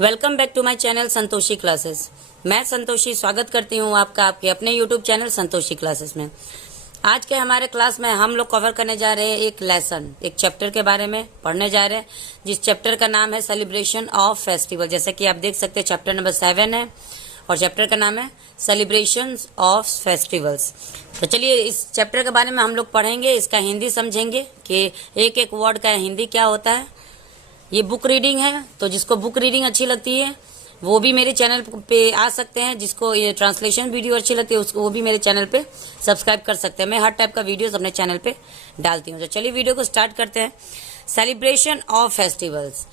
Welcome back to my channel Santoshi classes. मैं संतोषी स्वागत करती हूँ आपका आपके अपने यूट्यूब चैनल संतोषी क्लासेस में। आज के हमारे क्लास में हम लोग कवर करने जा रहे हैं एक लेसन, एक चैप्टर के बारे में पढ़ने जा रहे हैं, जिस चैप्टर का नाम है सेलिब्रेशन ऑफ फेस्टिवल। जैसे कि आप देख सकते हैं चैप्टर नंबर 7 है और चैप्टर का नाम है सेलिब्रेशन ऑफ फेस्टिवल्स। तो चलिए इस चैप्टर के बारे में हम लोग पढ़ेंगे, इसका हिंदी समझेंगे कि एक एक वर्ड का हिंदी क्या होता है। ये बुक रीडिंग है, तो जिसको बुक रीडिंग अच्छी लगती है वो भी मेरे चैनल पे आ सकते हैं। जिसको ये ट्रांसलेशन वीडियो अच्छी लगती है उसको वो भी मेरे चैनल पे सब्सक्राइब कर सकते हैं। मैं हर टाइप का वीडियोस अपने चैनल पे डालती हूँ। तो चलिए वीडियो को स्टार्ट करते हैं। Celebration of festivals.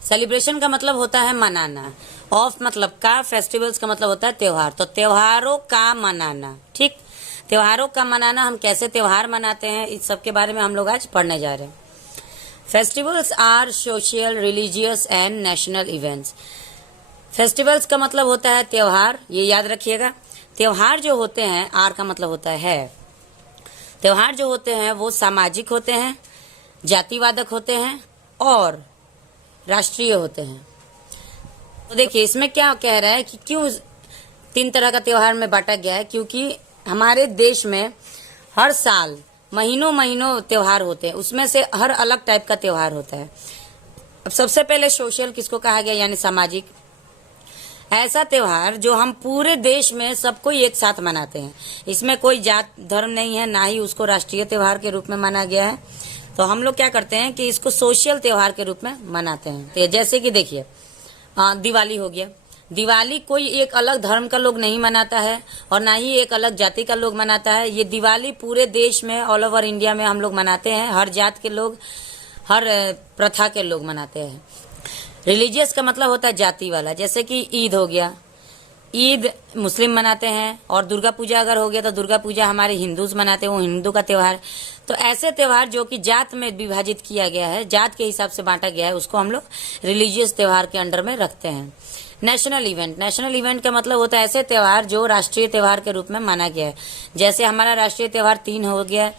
सेलिब्रेशन का मतलब होता है मनाना, ऑफ मतलब का, फेस्टिवल्स का मतलब होता है त्योहार। तो त्योहारों का मनाना, ठीक। त्योहारों का मनाना, हम कैसे त्योहार मनाते हैं, इस सब के बारे में हम लोग आज पढ़ने जा रहे हैं। Festivals are social, religious and national events. Festivals का मतलब होता है त्योहार, ये याद रखिएगा। त्योहार जो होते हैं, आर का मतलब होता है। त्योहार जो होते हैं वो सामाजिक होते हैं, जातिवादक होते हैं और राष्ट्रीय होते हैं। तो देखिए इसमें क्या कह रहा है कि क्यों 3 तरह का त्योहार में बांटा गया है। क्योंकि हमारे देश में हर साल महीनों महीनों त्योहार होते हैं, उसमें से हर अलग टाइप का त्योहार होता है। अब सबसे पहले सोशल किसको कहा गया, यानी सामाजिक। ऐसा त्योहार जो हम पूरे देश में सबको एक साथ मनाते हैं, इसमें कोई जात धर्म नहीं है, ना ही उसको राष्ट्रीय त्योहार के रूप में माना गया है। तो हम लोग क्या करते हैं कि इसको सोशल त्योहार के रूप में मनाते हैं। तो जैसे कि देखिए दिवाली हो गया। दिवाली कोई एक अलग धर्म का लोग नहीं मनाता है और ना ही एक अलग जाति का लोग मनाता है। ये दिवाली पूरे देश में, ऑल ओवर इंडिया में हम लोग मनाते हैं। हर जात के लोग, हर प्रथा के लोग मनाते हैं। रिलीजियस का मतलब होता है जाति वाला। जैसे कि ईद हो गया, ईद मुस्लिम मनाते हैं। और दुर्गा पूजा अगर हो गया तो दुर्गा पूजा हमारे हिंदूज मनाते हैं, वो हिंदू का त्योहार। तो ऐसे त्योहार जो कि जात में विभाजित किया गया है, जात के हिसाब से बांटा गया है, उसको हम लोग रिलीजियस त्योहार के अंडर में रखते हैं। National event. नेशनल इवेंट का मतलब होता है ऐसे त्योहार जो राष्ट्रीय त्योहार के रूप में माना गया है। जैसे हमारा राष्ट्रीय त्योहार 3 हो गया,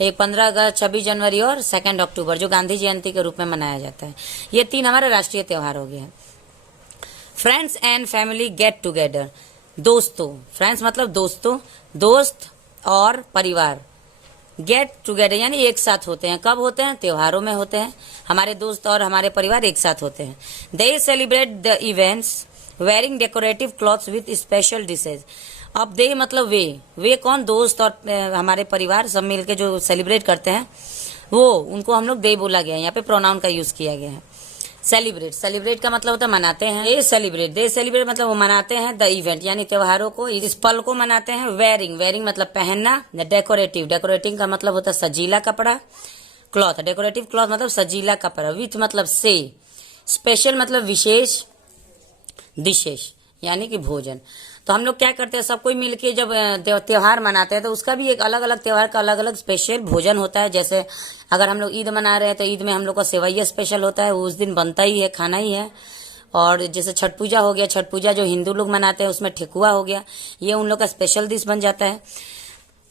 एक 15 अगस्त, 26 जनवरी और 2 अक्टूबर, जो गांधी जयंती के रूप में मनाया जाता है। ये 3 हमारे राष्ट्रीय त्योहार हो गए। Friends and family get together. दोस्तों, फ्रेंड्स मतलब दोस्तों, दोस्त और परिवार। गेट टुगेदर यानी एक साथ होते हैं। कब होते हैं? त्योहारों में होते हैं। हमारे दोस्त और हमारे परिवार एक साथ होते हैं। दे celebrate the events wearing decorative clothes with special dishes. अब दे मतलब वे कौन? दोस्त और हमारे परिवार सब मिलकर जो सेलिब्रेट करते हैं वो, उनको हम लोग दे बोला गया है। यहाँ पे प्रोनाउन का यूज किया गया है। सेलिब्रेट, सेलिब्रेट का मतलब होता है मनाते हैं। दे सेलिब्रेट मतलब वो मनाते हैं द इवेंट यानी त्योहारों को, इस पल को मनाते हैं। वेयरिंग मतलब पहनना। डेकोरेटिव का मतलब होता है सजीला कपड़ा। क्लॉथ, डेकोरेटिव क्लॉथ मतलब सजीला कपड़ा। विथ मतलब से। स्पेशल मतलब विशेष। डिशेस यानी कि भोजन। तो हम लोग क्या करते हैं, सब कोई मिलके जब त्योहार मनाते हैं तो उसका भी एक अलग अलग त्योहार का अलग अलग स्पेशल भोजन होता है। जैसे अगर हम लोग ईद मना रहे हैं तो ईद में हम लोग का सेवैया स्पेशल होता है, उस दिन बनता ही है, खाना ही है। और जैसे छठ पूजा हो गया, छठ पूजा जो हिंदू लोग मनाते हैं उसमें ठेकुआ हो गया, ये उन लोग का स्पेशल डिश बन जाता है।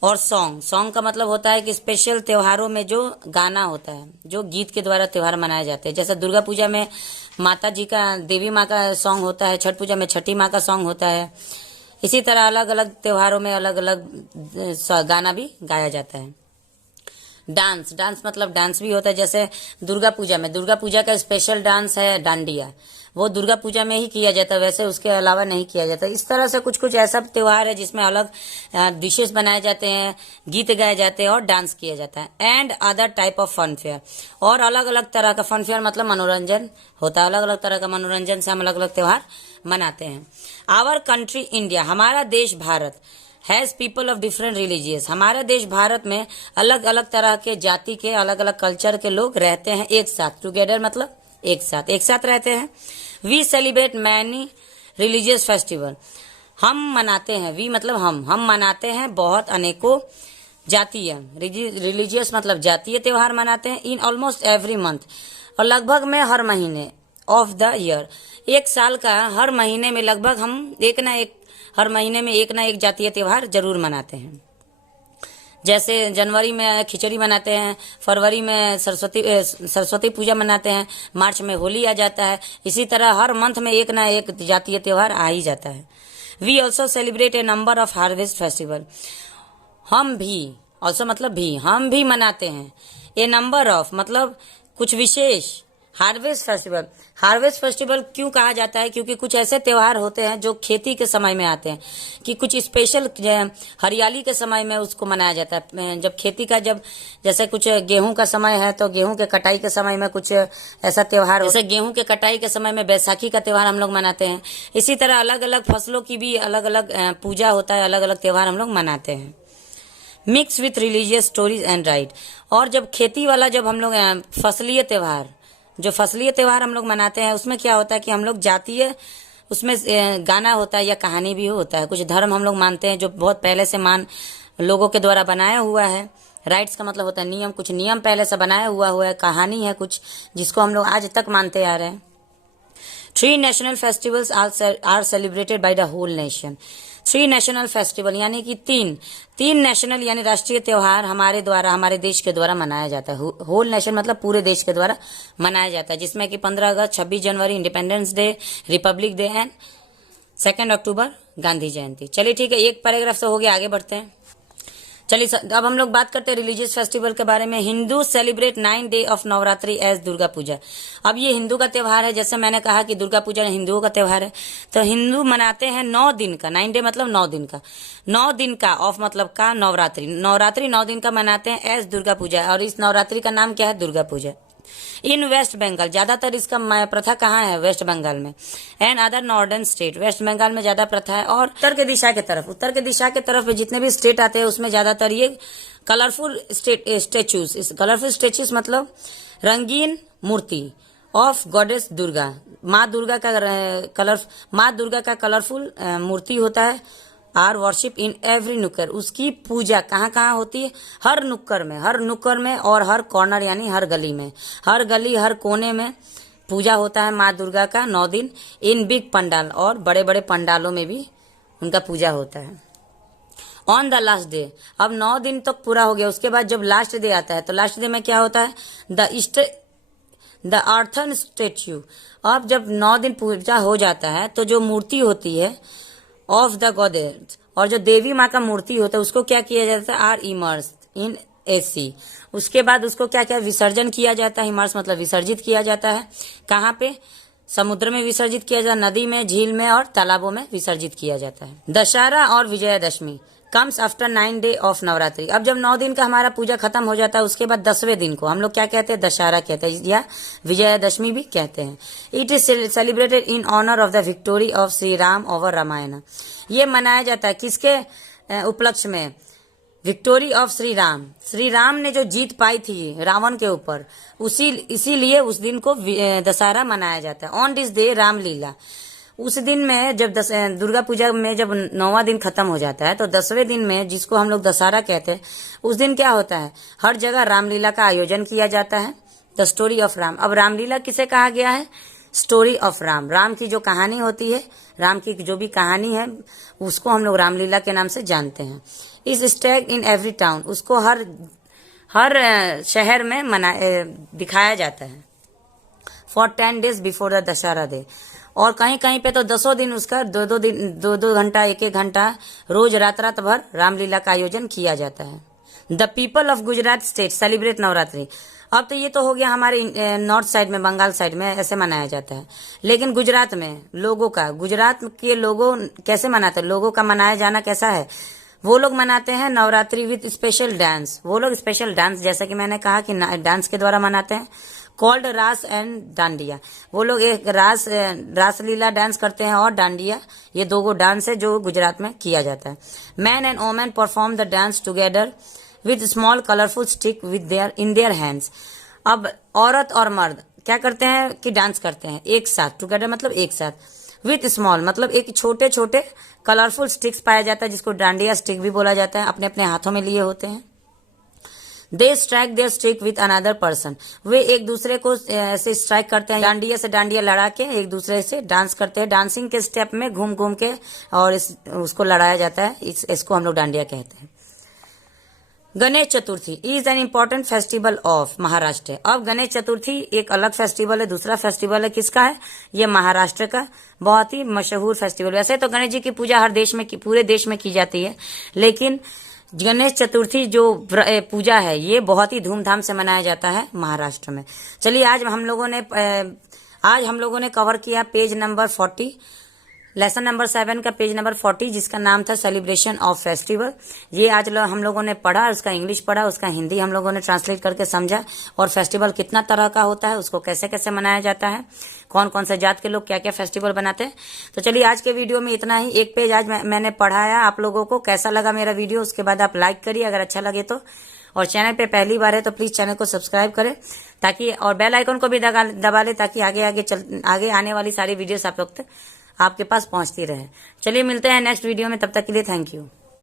और सॉन्ग का मतलब होता है कि स्पेशल त्योहारों में जो गाना होता है, जो गीत के द्वारा त्योहार मनाए जाते हैं। जैसे दुर्गा पूजा में माता जी का, देवी माँ का सॉन्ग होता है, छठ पूजा में छठी माँ का सॉन्ग होता है। इसी तरह अलग अलग त्योहारों में अलग अलग गाना भी गाया जाता है। डांस मतलब डांस भी होता है। जैसे दुर्गा पूजा का स्पेशल डांस है डांडिया, वो दुर्गा पूजा में ही किया जाता है, वैसे उसके अलावा नहीं किया जाता। इस तरह से कुछ कुछ ऐसा त्योहार है जिसमें अलग डिशेस बनाए जाते हैं, गीत गाए जाते हैं और डांस किया जाता है। And other type of fun fair, और अलग अलग तरह का फन फेयर मतलब मनोरंजन होता है। अलग अलग तरह का मनोरंजन से हम अलग अलग त्योहार मनाते हैं। आवर कंट्री इंडिया, हमारा देश Bharat, has people of different religious. हमारे देश भारत में अलग अलग तरह के जाति के, अलग अलग कल्चर के लोग रहते हैं एक साथ। टुगेदर मतलब एक साथ रहते हैं। We celebrate many religious festival, हम मनाते हैं। वी मतलब हम मनाते हैं बहुत अनेकों जातीय, रिलीजियस मतलब जातीय त्योहार मनाते हैं। इन ऑलमोस्ट एवरी मंथ, और लगभग में हर महीने ऑफ द ईयर, एक साल का हर महीने में लगभग हम हर महीने में एक ना एक जातीय त्योहार जरूर मनाते हैं। जैसे जनवरी में खिचड़ी मनाते हैं, फरवरी में सरस्वती पूजा मनाते हैं, मार्च में होली आ जाता है। इसी तरह हर मंथ में एक ना एक जातीय त्यौहार आ ही जाता है। We also celebrate a number of harvest festival. हम भी, ऑल्सो मतलब भी, हम भी मनाते हैं। ए नंबर ऑफ मतलब कुछ विशेष। हार्वेस्ट फेस्टिवल, हार्वेस्ट फेस्टिवल क्यों कहा जाता है? क्योंकि कुछ ऐसे त्योहार होते हैं जो खेती के समय में आते हैं, कि कुछ स्पेशल हरियाली के समय में उसको मनाया जाता है। जब खेती का, जब जैसे कुछ गेहूं का समय है तो गेहूं के कटाई के समय में कुछ ऐसा त्योहार, जैसे गेहूं के कटाई के समय में बैसाखी का त्योहार हम लोग मनाते हैं। इसी तरह अलग अलग फसलों की भी अलग अलग पूजा होता है, अलग अलग त्योहार हम लोग मनाते हैं। Mix with religious stories and right. और जब खेती वाला, जब हम लोग फसलीय त्योहार, जो फसलीय त्योहार हम लोग मनाते हैं, उसमें क्या होता है कि हम लोग जातीय, उसमें गाना होता है या कहानी भी होता है। कुछ धर्म हम लोग मानते हैं जो बहुत पहले से लोगों के द्वारा बनाया हुआ है। राइट्स का मतलब होता है नियम, कुछ नियम पहले से बनाया हुआ है, कहानी है कुछ जिसको हम लोग आज तक मानते आ रहे हैं। 3 national festivals are celebrated by the whole nation. 3 national festival यानी कि तीन नेशनल यानी राष्ट्रीय त्योहार हमारे द्वारा, हमारे देश के द्वारा मनाया जाता है। होल नेशन मतलब पूरे देश के द्वारा मनाया जाता है, जिसमें कि 15 अगस्त, 26 जनवरी Independence Day, Republic Day and 2 अक्टूबर गांधी जयंती। चलिए ठीक है, एक पैराग्राफ से हो गया, आगे बढ़ते हैं। चलिए अब हम लोग बात करते हैं रिलीजियस फेस्टिवल के बारे में। Hindu celebrate 9 day of Navratri as Durga Puja. अब ये हिंदू का त्योहार है, जैसे मैंने कहा कि दुर्गा पूजा हिंदुओं का त्योहार है, तो हिंदू मनाते हैं 9 दिन का। 9 डे मतलब 9 दिन का, 9 दिन का ऑफ मतलब का नवरात्रि 9 दिन का मनाते हैं एज दुर्गा पूजा। और इस नवरात्रि का नाम क्या है? दुर्गा पूजा। इन वेस्ट बंगाल, ज्यादातर इसका प्रथा कहाँ है? वेस्ट बंगाल में। And other northern state, West Bengal में ज्यादा प्रथा है। और उत्तर के दिशा के तरफ जितने भी स्टेट आते हैं उसमें ज्यादातर ये कलरफुल स्टेच्यूज, कलरफुल स्टेच्यूज मतलब रंगीन मूर्ति ऑफ गॉडेस दुर्गा, माँ दुर्गा का कलरफुल मूर्ति होता है। आर वर्शिप इन एवरी नुक्कर, उसकी पूजा कहाँ कहाँ होती है? हर नुक्कर में और हर कॉर्नर यानी हर गली में, हर गली हर कोने में पूजा होता है माँ दुर्गा का 9 दिन। इन बिग पंडाल, और बड़े बड़े पंडालों में भी उनका पूजा होता है। ऑन द लास्ट डे, अब 9 दिन तक पूरा हो गया, उसके बाद जब लास्ट डे आता है तो लास्ट डे में क्या होता है? The earthen statue. अब जब 9 दिन पूजा हो जाता है तो जो मूर्ति होती है ऑफ द गॉडेस, और जो देवी माँ का मूर्ति होता है उसको क्या किया जाता है? आर इमर्स्ड इन ए सी। उसके बाद उसको क्या क्या विसर्जन किया जाता है? इमर्स मतलब विसर्जित किया जाता है। कहाँ पे? समुद्र में विसर्जित किया जाता है, नदी में, झील में और तालाबों में विसर्जित किया जाता है। दशहरा और Vijayadashami comes after 9 day of Navratri. अब जब 9 दिन का हमारा पूजा खत्म हो जाता है उसके बाद 10वें दिन को हम लोग क्या कहते हैं? दशहरा कहते हैं या विजयादशमी भी कहते हैं। It is celebrated in honour of the victory of Shri Ram over Ramayana. ये मनाया जाता है किसके उपलक्ष्य में? विक्टोरी ऑफ श्री राम ने जो जीत पाई थी रावण के ऊपर, इसीलिए उस दिन को दशहरा मनाया जाता है। ऑन दिस डे रामलीला, उस दिन में जब दुर्गा पूजा में जब 9वां दिन खत्म हो जाता है तो 10वें दिन में, जिसको हम लोग दशहरा कहते हैं, उस दिन क्या होता है? हर जगह रामलीला का आयोजन किया जाता है। The story of Ram. अब रामलीला किसे कहा गया है? स्टोरी ऑफ राम, राम की जो कहानी होती है, राम की जो भी कहानी है उसको हम लोग रामलीला के नाम से जानते हैं। इस स्टेग इन एवरी टाउन, उसको हर शहर में दिखाया जाता है। For 10 days before the Dussehra day. और कहीं कहीं पे तो 10 दिन उसका 2 घंटा 1 घंटा रोज रात भर रामलीला का आयोजन किया जाता है। The people of Gujarat state celebrate Navratri. अब तो ये तो हो गया हमारे नॉर्थ साइड में, बंगाल साइड में ऐसे मनाया जाता है। लेकिन गुजरात में गुजरात के लोगों कैसे मनाते हैं? लोगों का मनाया जाना कैसा है? वो लोग मनाते हैं नवरात्रि विद स्पेशल डांस। वो लोग स्पेशल डांस, जैसा कि मैंने कहा कि डांस के द्वारा मनाते हैं, कॉल्ड रास एंड डांडिया। वो लोग एक रासलीला डांस करते हैं और डांडिया, ये 2 डांस है जो गुजरात में किया जाता है। Man and women perform the dance together with small colourful stick with in their hands. अब औरत और मर्द क्या करते हैं कि डांस करते हैं एक साथ, टुगेदर मतलब एक साथ, विथ स्मॉल मतलब एक छोटे छोटे कलरफुल स्टिक्स पाया जाता है, जिसको डांडिया स्टिक भी बोला जाता है, अपने अपने हाथों में लिए होते हैं। They strike their stick with another person, वे एक दूसरे को ऐसे स्ट्राइक करते हैं, डांडिया से डांडिया लड़ा के एक दूसरे से डांस करते हैं। डांसिंग के स्टेप में घूम घूम के और उसको लड़ाया जाता है, इसको हम लोग डांडिया कहते हैं। Ganesh Chaturthi is an important festival of Maharashtra. अब गणेश चतुर्थी एक अलग फेस्टिवल है, दूसरा फेस्टिवल है किसका है, ये महाराष्ट्र का बहुत ही मशहूर फेस्टिवल। वैसे तो गणेश जी की पूजा हर देश में पूरे देश में की जाती है, लेकिन गणेश चतुर्थी जो पूजा है ये बहुत ही धूमधाम से मनाया जाता है महाराष्ट्र में। चलिए आज हम लोगों ने कवर किया पेज नंबर 40, लेसन नंबर 7 का पेज नंबर 40, जिसका नाम था सेलिब्रेशन ऑफ फेस्टिवल। ये आज हम लोगों ने पढ़ा, उसका इंग्लिश पढ़ा, उसका हिंदी हम लोगों ने ट्रांसलेट करके समझा, और फेस्टिवल कितना तरह का होता है, उसको कैसे कैसे मनाया जाता है, कौन कौन से जात के लोग क्या क्या फेस्टिवल बनाते हैं। तो चलिए आज के वीडियो में इतना ही। एक पेज आज मैंने पढ़ाया आप लोगों को। कैसा लगा मेरा वीडियो उसके बाद आप लाइक करिए अगर अच्छा लगे तो, और चैनल पे पहली बार है तो प्लीज चैनल को सब्सक्राइब करें ताकि, और बेल आइकन को भी दबा ले ताकि आगे आने वाली सारी वीडियोस आप लोग तक आपके पास पहुंचती रहे। चलिए मिलते हैं नेक्स्ट वीडियो में, तब तक के लिए थैंक यू।